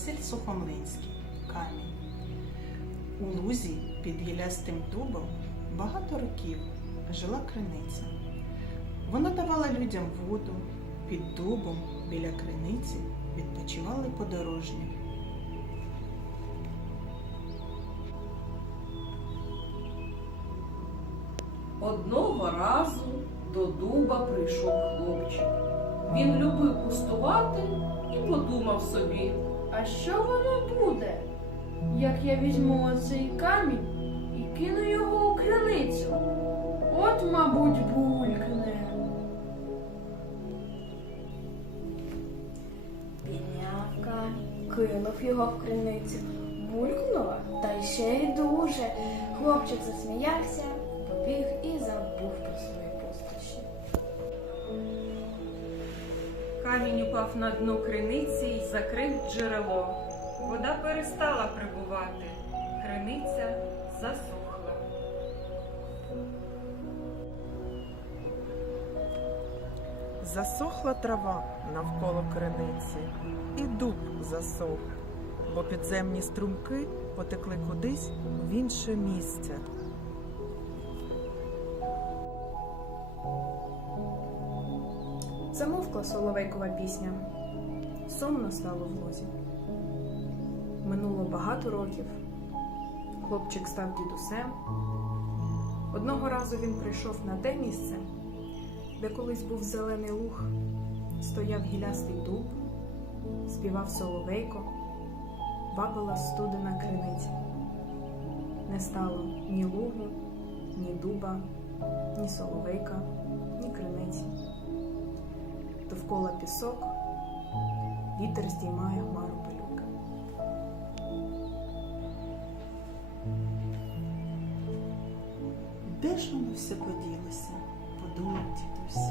Василь Сухомлинський. Камінь. У лузі під гілястим дубом багато років жила криниця. Вона давала людям воду, під дубом біля криниці відпочивали подорожні. Одного разу до дуба прийшов хлопчик. Він любив пустувати і подумав собі. А що воно буде, як я візьму оцей камінь і кину його у криницю? От, мабуть, булькне. Підняв камінь, кинув його в криницю, булькнуло, та ще й дуже. Хлопчик засміявся, побіг і забув про свої пустощі. Камінь упав на дно криниці і закрив джерело. Вода перестала прибувати. Криниця засохла. Засохла трава навколо криниці, і дуб засох, бо підземні струмки потекли кудись в інше місце. Замовкла соловейкова пісня. Сумно стало в лозі. Минуло багато років. Хлопчик став дідусем. Одного разу він прийшов на те місце, де колись був зелений луг, стояв гілястий дуб, співав соловейко, бабила студена криниця. Не стало ні лугу, ні дуба, ні соловейка, ні криниці. Довкола пісок, вітер здіймає хмару пилюки. Де ж воно все поділося? подумав дідусь.